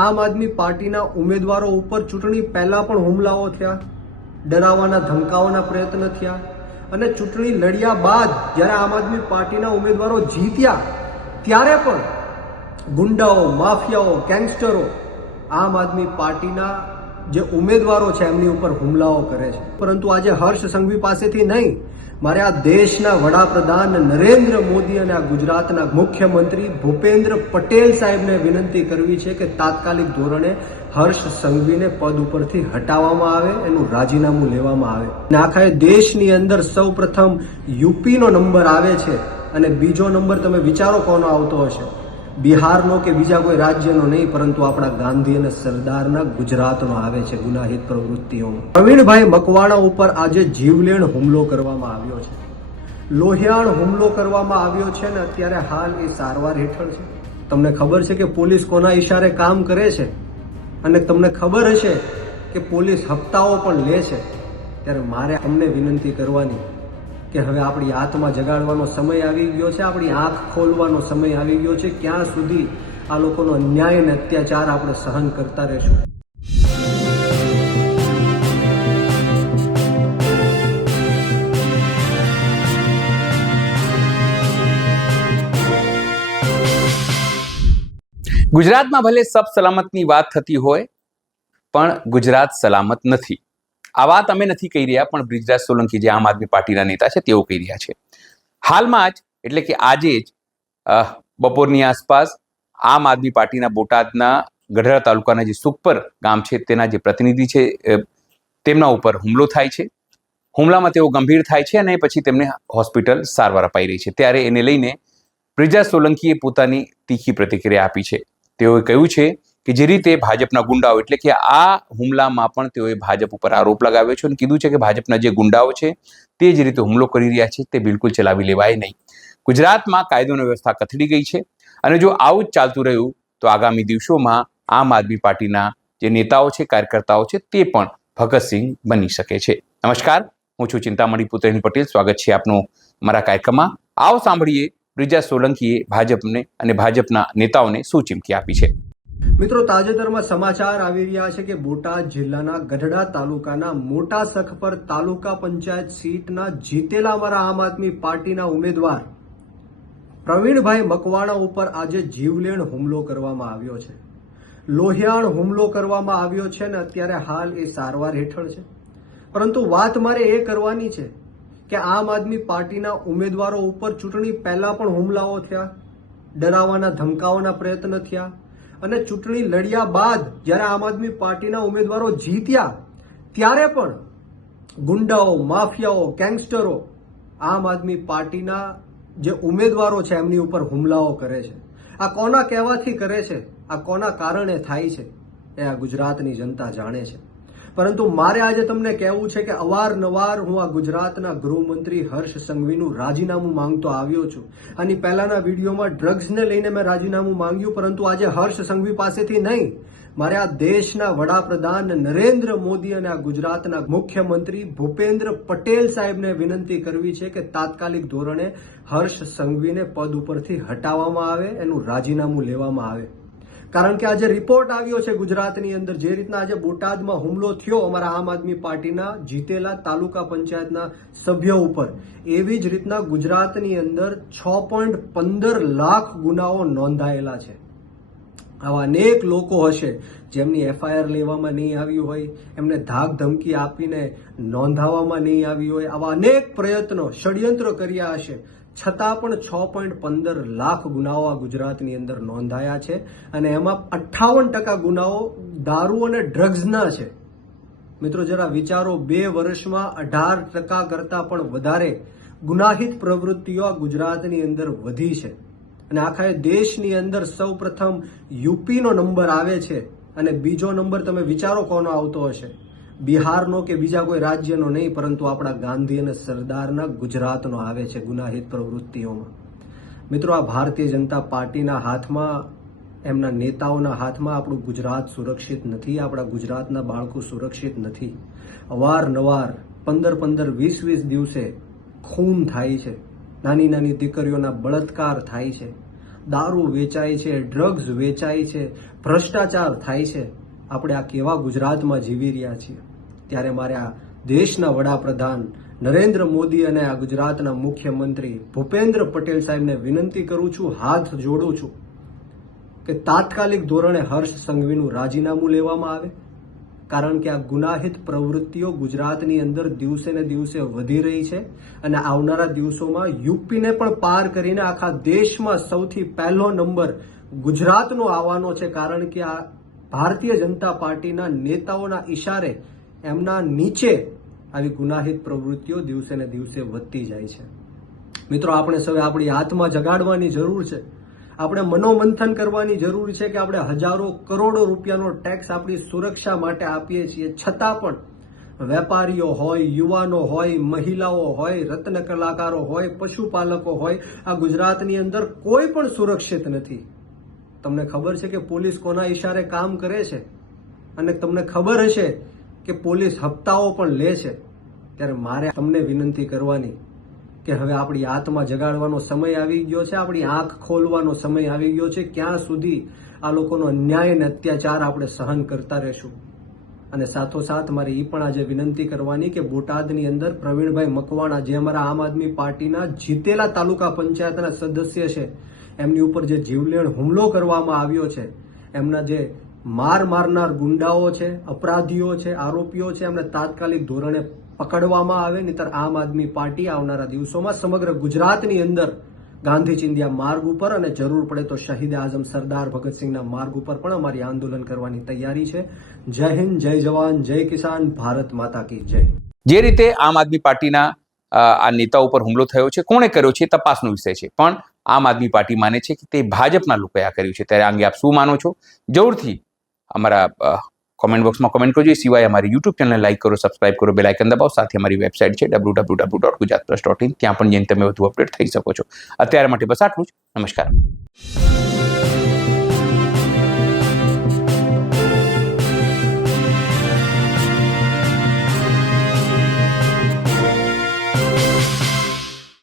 આમ આદમી પાર્ટીના ઉમેદવારો ઉપર ચૂંટણી પહેલા પણ હુમલાઓ થયા, ડરાવવાના ધમકાવવાના પ્રયત્ન થયા અને ચૂંટણી લડ્યા બાદ જ્યારે આમ આદમી પાર્ટીના ઉમેદવારો જીત્યા ત્યારે પણ ગુંડાઓ, માફિયાઓ, ગેંગસ્ટરો આમ આદમી પાર્ટીના જે ઉમેદવારો છે એમની ઉપર હુમલાઓ કરે છે. પરંતુ આજે હર્ષ સંઘવી પાસેથી નહીં, મારે આ દેશના વડાપ્રધાન નરેન્દ્ર મોદી અને આ ગુજરાતના મુખ્યમંત્રી ભૂપેન્દ્ર પટેલ સાહેબને વિનંતી કરવી છે કે તાત્કાલિક ધોરણે હર્ષ સંઘવીને પદ ઉપરથી હટાવવામાં આવે, એનું રાજીનામું લેવામાં આવે. અને આખા દેશની અંદર સૌ પ્રથમ યુપીનો નંબર આવે છે અને બીજો નંબર તમે વિચારો કોનો આવતો હશે? બિહારનો કે બીજા કોઈ રાજ્યનો નહીં, પરંતુ આપણા ગાંધી અને સરદારના ગુજરાતનો આવે છે ગુનાહિત પ્રવૃત્તિઓનો. પ્રવીણભાઈ મકવાણા ઉપર આજે જીવલેણ હુમલો કરવામાં આવ્યો છે, લોહિયાણ હુમલો કરવામાં આવ્યો છે ને અત્યારે હાલ એ સારવાર હેઠળ છે. તમને ખબર છે કે પોલીસ કોના ઈશારે કામ કરે છે અને તમને ખબર હશે કે પોલીસ હપ્તાઓ પણ લે છે. ત્યારે મારે અમને વિનંતી કરવાની કે હવે આપણી આત્મા જગાડવાનો સમય આવી ગયો છે, આપણી આંખ ખોલવાનો સમય આવી ગયો છે. ક્યાં સુધી આ લોકોનો અન્યાય અને અત્યાચાર આપણે સહન કરતા રહેશું? ગુજરાતમાં ભલે સબ સલામતની વાત થતી હોય પણ ગુજરાત સલામત નથી. આ વાત અમે નથી કહી રહ્યા, પણ બ્રિજરાજ સોલંકી જે આમ આદમી પાર્ટીના નેતા છે તેઓ કહી રહ્યા છે. હાલમાં જ એટલે કે આજે જ બપોરની આસપાસ આમ આદમી પાર્ટીના બોટાદના ગઢડા તાલુકાના જે સુખપર ગામ છે તેના જે પ્રતિનિધિ છે તેમના ઉપર હુમલો થાય છે. હુમલામાં તેઓ ગંભીર થાય છે અને પછી તેમને હોસ્પિટલ સારવાર અપાઈ રહી છે. ત્યારે એને લઈને બ્રિજરાજ સોલંકીએ પોતાની તીખી પ્રતિક્રિયા આપી છે. તેઓએ કહ્યું છે કે જે રીતે ભાજપના ગુંડાઓ એટલે કે આ હુમલામાં પણ તેઓએ ભાજપ ઉપર આરોપ લગાવ્યો છે અને કીધું છે કે ભાજપના જે ગુંડાઓ છે તે જ રીતે હુમલો કરી રહ્યા છે તે બિલકુલ ચલાવી લેવાય નહીં. ગુજરાતમાં કાયદો અને વ્યવસ્થા કથળી ગઈ છે અને જો આવું જ ચાલતું રહ્યું તો આગામી દિવસોમાં આમ આદમી પાર્ટીના જે નેતાઓ છે, કાર્યકર્તાઓ છે તે પણ ભગતસિંહ બની શકે છે. નમસ્કાર, હું છું ચિંતામણી પુત્રેણી પટેલ. સ્વાગત છે આપનું મારા કાર્યક્રમમાં. આવો સાંભળીએ બ્રિજરાજ સોલંકીએ ભાજપને અને ભાજપના નેતાઓને શું ચીમકી આપી છે. મિત્રો, તાજેતરમાં સમાચાર આવી રહ્યા છે કે બોટાદ જિલ્લાના ગઢડા તાલુકાના મોટા સખપર તાલુકા પંચાયત સીટના જીતેલા અમારા આમ આદમી પાર્ટીના ઉમેદવાર પ્રવીણભાઈ મકવાણા ઉપર આજે જીવલેણ હુમલો કરવામાં આવ્યો છે, લોહિયાણ હુમલો કરવામાં આવ્યો છે ને અત્યારે હાલ એ સારવાર હેઠળ છે. પરંતુ વાત મારે એ કરવાની છે કે આમ આદમી પાર્ટીના ઉમેદવારો ઉપર ચૂંટણી પહેલા પણ હુમલાઓ થયા, ડરાવવાના ધમકાવવાના પ્રયત્ન થયા અને ચૂંટણી લડ્યા બાદ જ્યારે આમ આદમી પાર્ટીના ઉમેદવારો જીત્યા ત્યારે પણ ગુંડાઓ, માફિયાઓ, ગેંગસ્ટરો આમ આદમી પાર્ટીના જે ઉમેદવારો છે એમની ઉપર હુમલાઓ કરે છે. આ કોના કહેવાથી કરે છે, આ કોના કારણે થાય છે એ આ ગુજરાતની જનતા જાણે છે. પરંતુ મારે આજે તમને કહેવું છે કે અવારનવાર હું આ ગુજરાતના ગૃહમંત્રી હર્ષ સંઘવીનું રાજીનામું માંગતો આવ્યો છું. આની પહેલાના વિડીયોમાં ડ્રગ્સને લઈને મેં રાજીનામું માંગ્યું, પરંતુ આજે હર્ષ સંઘવી પાસેથી નહીં, મારે આ દેશના વડાપ્રધાન નરેન્દ્ર મોદી અને આ ગુજરાતના મુખ્યમંત્રી ભૂપેન્દ્ર પટેલ સાહેબને વિનંતી કરવી છે કે તાત્કાલિક ધોરણે હર્ષ સંઘવીને પદ ઉપરથી હટાવવામાં આવે, એનું રાજીનામું લેવામાં આવે. કારણ કે આજે રિપોર્ટ આવ્યો છે ગુજરાતની અંદર, જે રીતના આજે બોટાદમાં હુમલો થયો અમારા આમ આદમી પાર્ટીના જીતેલા તાલુકા પંચાયતના સભ્ય ઉપર, એવી જ રીતના ગુજરાતની અંદર 6.15 લાખ ગુનાઓ નોંધાયેલા છે. આવા અનેક લોકો હશે જેમની એફઆઈઆર લેવામાં નહીં આવી હોય, એમને ધાક ધમકી આપીને નોંધાવવામાં નહીં આવી હોય. આવા અનેક પ્રયત્નો, ષડયંત્ર કર્યા હશે, છતાં પણ 6.15 લાખ ગુનાઓ આ ગુજરાતની અંદર નોંધાયા છે અને એમાં 58% ગુનાઓ દારૂ અને ડ્રગ્સના છે. મિત્રો, જરા વિચારો, 2 વર્ષમાં 18% કરતા પણ વધારે ગુનાહિત પ્રવૃત્તિઓ આ ગુજરાતની અંદર વધી છે. અને આખા દેશની અંદર સૌ પ્રથમ યુપીનો નંબર આવે છે અને બીજો નંબર તમે વિચારો કોનો આવતો હશે? બિહારનો કે બીજા કોઈ રાજ્યનો નહીં, પરંતુ આપણા ગાંધી અને સરદારના ગુજરાતનો આવે છે ગુનાહિત પ્રવૃત્તિઓમાં. મિત્રો, આ ભારતીય જનતા પાર્ટીના હાથમાં, એમના નેતાઓના હાથમાં આપણું ગુજરાત સુરક્ષિત નથી, આપણા ગુજરાતના બાળકો સુરક્ષિત નથી. અવારનવાર 15-15, 20-20 દિવસે ખૂન થાય છે, નાની નાની દીકરીઓના બળાત્કાર થાય છે, દારૂ વેચાય છે, ડ્રગ્સ વેચાય છે, ભ્રષ્ટાચાર થાય છે. આપણે આ કેવા ગુજરાતમાં જીવી રહ્યા છીએ? ત્યારે મારે આ દેશના વડાપ્રધાન નરેન્દ્ર મોદી અને આ ગુજરાતના મુખ્યમંત્રી ભૂપેન્દ્ર પટેલ સાહેબને વિનંતી કરું છું, હાથ જોડું છું કે તાત્કાલિક ધોરણે હર્ષ સંઘવીનું રાજીનામું લેવામાં આવે. કારણ કે આ ગુનાહિત પ્રવૃત્તિઓ ગુજરાતની અંદર દિવસે ને દિવસે વધી રહી છે અને આવનારા દિવસોમાં યુપીને પણ પાર કરીને આખા દેશમાં સૌથી પહેલો નંબર ગુજરાતનો આવવાનો છે. કારણ કે આ ભારતીય જનતા પાર્ટીના નેતાઓના ઈશારે એમના નીચે આવી ગુનાહિત પ્રવૃત્તિઓ દિવસે ને દિવસે વધતી જાય છે. મિત્રો, આપણે સૌએ આપણી આત્મા જગાડવાની જરૂર છે. આપણે મનોમંથન કરવાની જરૂર છે કે આપણે હજારો કરોડો રૂપિયાનો ટેક્સ આપણી સુરક્ષા માટે આપીએ છીએ, છતાં પણ વેપારીઓ હોય, યુવાનો હોય, મહિલાઓ હોય, રત્ન કલાકારો હોય, પશુપાલકો હોય, આ ગુજરાતની અંદર કોઈ પણ સુરક્ષિત નથી. તમને ખબર છે કે પોલીસ કોના ઈશારે કામ કરે છે અને તમને ખબર હશે કે પોલીસ હપ્તાઓ પણ લે છે. ત્યારે મારે તમને વિનંતી કરવાની કે હવે આપણી આત્મા જગાડવાનો સમય આવી ગયો છે, આપણી આંખ ખોલવાનો સમય આવી ગયો છે. ક્યાં સુધી આ લોકોનો અન્યાય અને અત્યાચાર આપણે સહન કરતા રહેશું? અને સાથોસાથ મારે એ પણ આજે વિનંતી કરવાની કે બોટાદની અંદર પ્રવીણભાઈ મકવાણા, જે અમારા આમ આદમી પાર્ટીના જીતેલા તાલુકા પંચાયતના સદસ્ય છે, એમની ઉપર જે જીવલેણ હુમલો કરવામાં આવ્યો છે, એમના જે મારનાર ગુંડાઓ છે, અપરાધીઓ છે, આરોપીઓ છે, એમને તાત્કાલિક ધોરણે પકડવામાં આવે. નહીંતર આમ આદમી પાર્ટી આવનારા દિવસોમાં સમગ્ર ગુજરાતની અંદર ગાંધી ચિંધ્યા માર્ગ ઉપર અને જરૂર પડે તો શહીદ આઝમ સરદાર ભગતસિંહના માર્ગ ઉપર પણ અમારી આંદોલન કરવાની તૈયારી છે. જય હિન્દ, જય જવાન, જય કિસાન, ભારત માતા કી જય. જે રીતે આમ આદમી પાર્ટીના આ નેતા ઉપર હુમલો થયો છે, કોણે કર્યો છે તપાસનો વિષય છે, પણ આમ આદમી પાર્ટી માને છે કે તે ભાજપના લોકોએ આ કર્યું છે. ત્યારે આ અંગે આપ શું માનો છો? જરૂરથી અમારા કોમેન્ટ બોક્સમાં કોમેન્ટ કરજો. એ સિવાય અમારી યુટ્યુબ ચેનલ લાઈક કરો, સબસ્ક્રાઇબ કરો, બેલ આઇકન દબાવો. સાથે અમારી વેબસાઇટ છે www.gujaratpress.in, ત્યાં પણ જઈને તમે વધુ અપડેટ થઈ શકો છો. અત્યારે માટે બસ આટલું જ. નમસ્કાર.